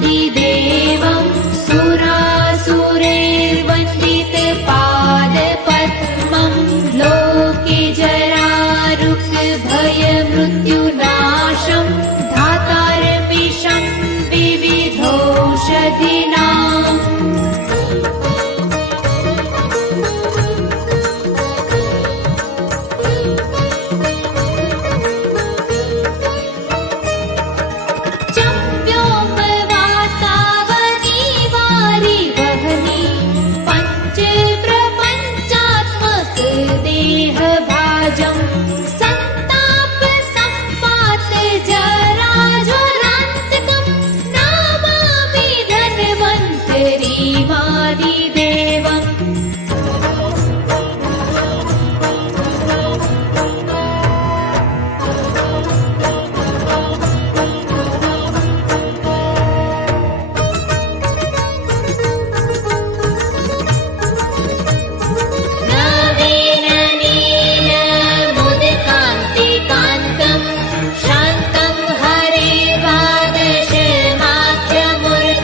रिमादिदेवम् सुरासुरेर्वपादपमम् लोके जरारुक्तभयमृत्युनाशम् धातार्मिषम् विधोषदि